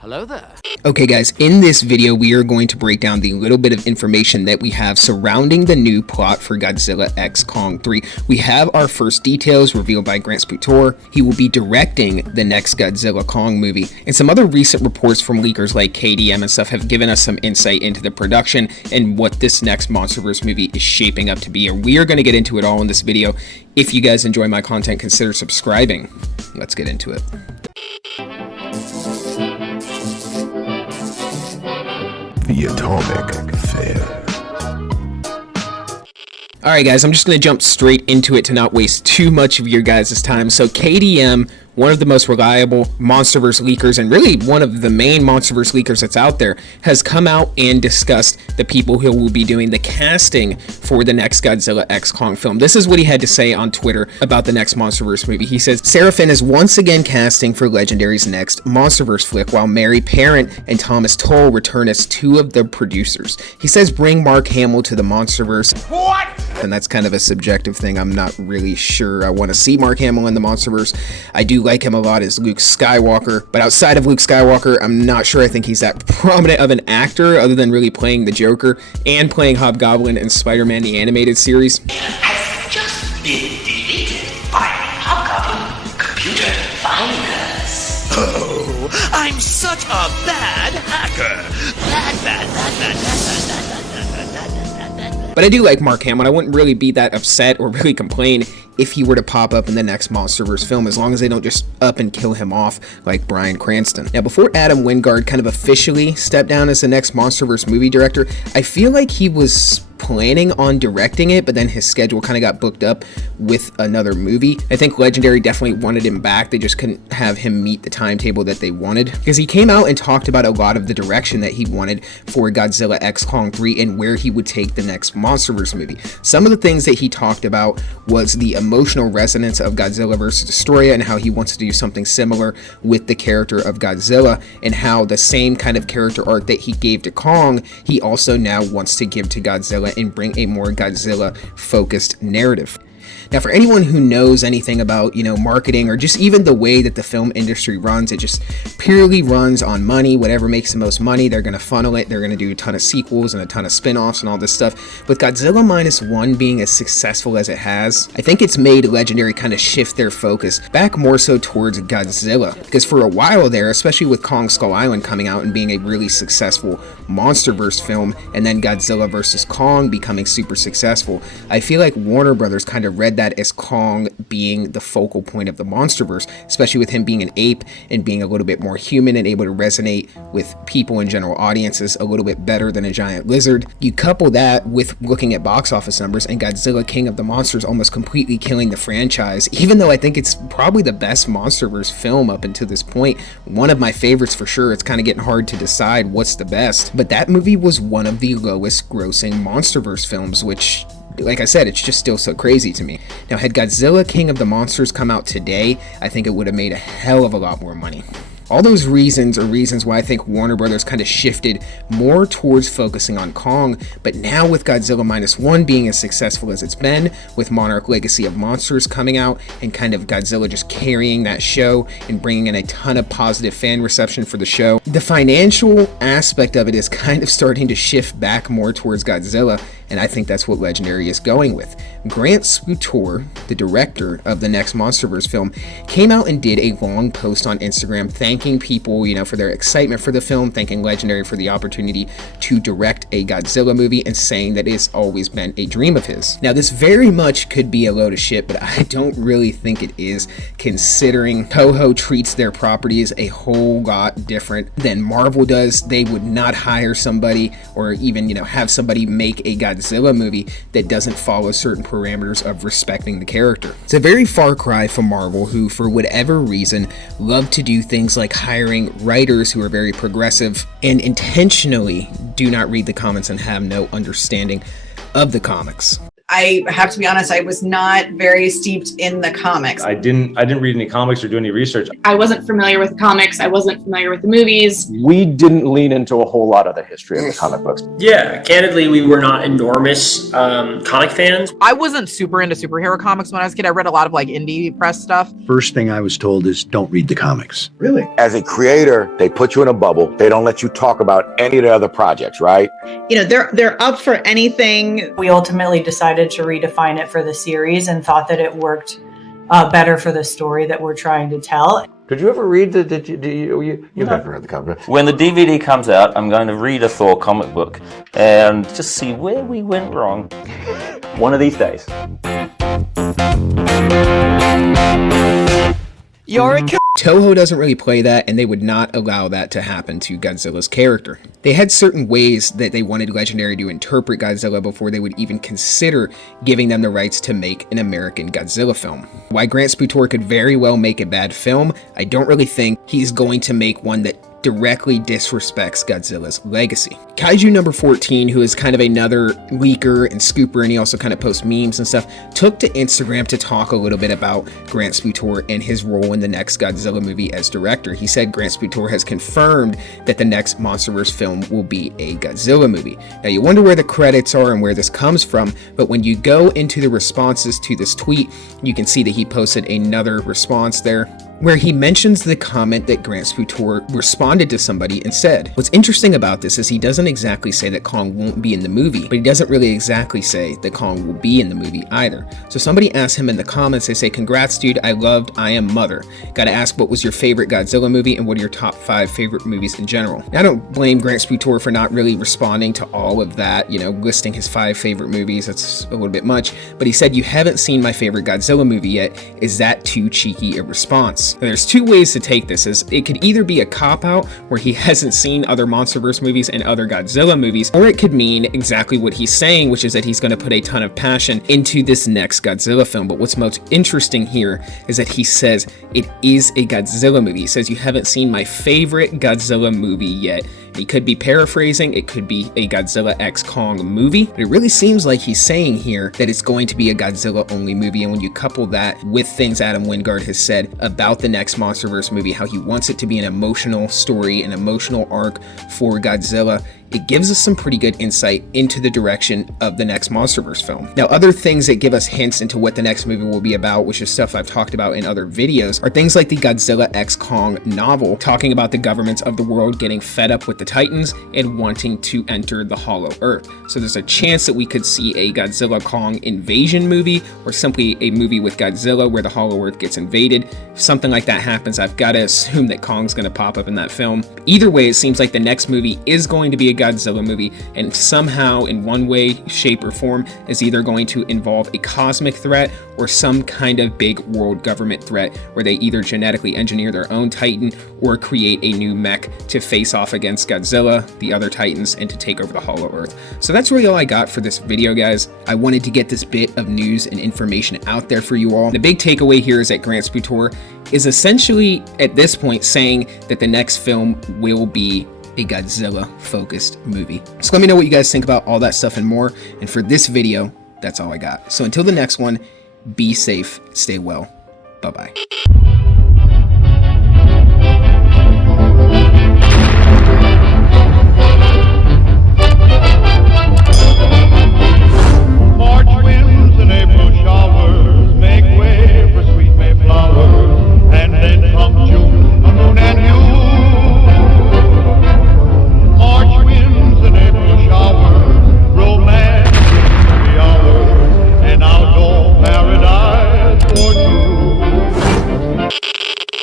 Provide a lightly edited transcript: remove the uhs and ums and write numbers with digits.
Hello there. Okay guys, in this video we are going to break down the little bit of information that we have surrounding the new plot for Godzilla x Kong 3. We have our first details revealed by Grant Sputore. He will be directing the next Godzilla Kong movie, and some other recent reports from leakers like KDM and stuff have given us some insight into the production and what this next MonsterVerse movie is shaping up to be, and we are going to get into it all in this video. If you guys enjoy my content, consider subscribing. Let's get into it. The Atomic Fair. Alright guys, I'm just going to jump straight into it to not waste too much of your guys' time. So KDM, one of the most reliable MonsterVerse leakers, and really one of the main MonsterVerse leakers that's out there, has come out and discussed the people who will be doing the casting for the next Godzilla x Kong film. This is what he had to say on Twitter about the next MonsterVerse movie. He says, Seraphin is once again casting for Legendary's next MonsterVerse flick, while Mary Parent and Thomas Tull return as two of the producers. He says, bring Mark Hamill to the MonsterVerse. What? And that's kind of a subjective thing. I'm not really sure I want to see Mark Hamill in the MonsterVerse. I do like him a lot as Luke Skywalker, but outside of Luke Skywalker, I'm not sure I think he's that prominent of an actor other than really playing the Joker and playing Hobgoblin in Spider-Man the Animated Series. Has just been deleted by Hobgoblin computer virus. Oh, I'm such a bad hacker. Bad. But I do like Mark Hamill. I wouldn't really be that upset or really complain if he were to pop up in the next MonsterVerse film, as long as they don't just up and kill him off like Bryan Cranston. Now, before Adam Wingard kind of officially stepped down as the next MonsterVerse movie director, I feel like he was planning on directing it, but then his schedule kind of got booked up with another movie. I think Legendary definitely wanted him back. They just couldn't have him meet the timetable that they wanted, because he came out and talked about a lot of the direction that he wanted for Godzilla x Kong 3 and where he would take the next MonsterVerse movie. Some of the things that he talked about was the emotional resonance of Godzilla vs. Destroyer, and how he wants to do something similar with the character of Godzilla, and how the same kind of character arc that he gave to Kong, he also now wants to give to Godzilla and bring a more Godzilla focused narrative. Now, for anyone who knows anything about, marketing or just even the way that the film industry runs, it just purely runs on money. Whatever makes the most money, they're going to funnel it. They're going to do a ton of sequels and a ton of spin-offs and all this stuff. With Godzilla Minus One being as successful as it has, I think it's made Legendary kind of shift their focus back more so towards Godzilla. Because for a while there, especially with Kong Skull Island coming out and being a really successful MonsterVerse film, and then Godzilla vs. Kong becoming super successful, I feel like Warner Brothers kind of read that as Kong being the focal point of the MonsterVerse, especially with him being an ape and being a little bit more human and able to resonate with people and general audiences a little bit better than a giant lizard. You couple that with looking at box office numbers and Godzilla King of the Monsters almost completely killing the franchise, even though I think it's probably the best MonsterVerse film up until this point. One of my favorites for sure. It's kind of getting hard to decide what's the best, but that movie was one of the lowest grossing MonsterVerse films, which, like I said, it's just still so crazy to me. Now, had Godzilla King of the Monsters come out today, I think it would have made a hell of a lot more money. All those reasons are reasons why I think Warner Brothers kind of shifted more towards focusing on Kong, but now with Godzilla Minus One being as successful as it's been, with Monarch Legacy of Monsters coming out, and kind of Godzilla just carrying that show and bringing in a ton of positive fan reception for the show, the financial aspect of it is kind of starting to shift back more towards Godzilla, and I think that's what Legendary is going with. Grant Sputore, the director of the next MonsterVerse film, came out and did a long post on Instagram thanking people, for their excitement for the film, thanking Legendary for the opportunity to direct a Godzilla movie, and saying that it's always been a dream of his. Now, this very much could be a load of shit, but I don't really think it is, considering Toho treats their properties a whole lot different than Marvel does. They would not hire somebody or even, have somebody make a Godzilla movie that doesn't follow certain parameters of respecting the character. It's a very far cry from Marvel, who for whatever reason love to do things like hiring writers who are very progressive and intentionally do not read the comics and have no understanding of the comics. I have to be honest, I was not very steeped in the comics. I didn't read any comics or do any research. I wasn't familiar with comics. I wasn't familiar with the movies. We didn't lean into a whole lot of the history of the comic books. Yeah, candidly, we were not enormous comic fans. I wasn't super into superhero comics when I was a kid. I read a lot of like indie press stuff. First thing I was told is don't read the comics. Really? As a creator, they put you in a bubble. They don't let you talk about any of the other projects, right? You know, they're up for anything. We ultimately decided to redefine it for the series and thought that it worked better for the story that we're trying to tell. Did you ever read you've never read the comic? When the DVD comes out, I'm going to read a Thor comic book and just see where we went wrong. One of these days. Toho doesn't really play that, and they would not allow that to happen to Godzilla's character. They had certain ways that they wanted Legendary to interpret Godzilla before they would even consider giving them the rights to make an American Godzilla film. While Grant Sputore could very well make a bad film, I don't really think he's going to make one that directly disrespects Godzilla's legacy. Kaiju number 14, who is kind of another leaker and scooper, and he also kind of posts memes and stuff, took to Instagram to talk a little bit about Grant Sputore and his role in the next Godzilla movie as director. He said Grant Sputore has confirmed that the next MonsterVerse film will be a Godzilla movie. Now you wonder where the credits are and where this comes from, but when you go into the responses to this tweet, you can see that he posted another response there where he mentions the comment that Grant Sputore responded to somebody and said. What's interesting about this is he doesn't exactly say that Kong won't be in the movie, but he doesn't really exactly say that Kong will be in the movie either. So somebody asked him in the comments, they say, "Congrats dude, I loved I Am Mother. Gotta ask, what was your favorite Godzilla movie and what are your top 5 favorite movies in general?" Now, I don't blame Grant Sputore for not really responding to all of that, listing his 5 favorite movies. That's a little bit much, but he said, "You haven't seen my favorite Godzilla movie yet. Is that too cheeky a response?" Now, there's 2 ways to take this. It could either be a cop-out where he hasn't seen other MonsterVerse movies and other Godzilla movies, or it could mean exactly what he's saying, which is that he's going to put a ton of passion into this next Godzilla film. But what's most interesting here is that he says it is a Godzilla movie. He says, "You haven't seen my favorite Godzilla movie yet." He could be paraphrasing, it could be a Godzilla x Kong movie, but it really seems like he's saying here that it's going to be a Godzilla only movie. And when you couple that with things Adam Wingard has said about the next MonsterVerse movie, how he wants it to be an emotional story, an emotional arc for Godzilla, it gives us some pretty good insight into the direction of the next MonsterVerse film. Now, other things that give us hints into what the next movie will be about, which is stuff I've talked about in other videos, are things like the Godzilla x Kong novel, talking about the governments of the world getting fed up with the Titans and wanting to enter the Hollow Earth. So there's a chance that we could see a Godzilla Kong invasion movie, or simply a movie with Godzilla where the Hollow Earth gets invaded. If something like that happens, I've got to assume that Kong's going to pop up in that film. Either way, it seems like the next movie is going to be a Godzilla movie, and somehow in one way, shape, or form is either going to involve a cosmic threat or some kind of big world government threat where they either genetically engineer their own Titan or create a new mech to face off against Godzilla, the other Titans, and to take over the Hollow Earth. So that's really all I got for this video, guys. I wanted to get this bit of news and information out there for you all. The big takeaway here is that Grant Sputore is essentially at this point saying that the next film will be a Godzilla-focused movie. So let me know what you guys think about all that stuff and more. And for this video, that's all I got. So until the next one, be safe, stay well. Bye-bye.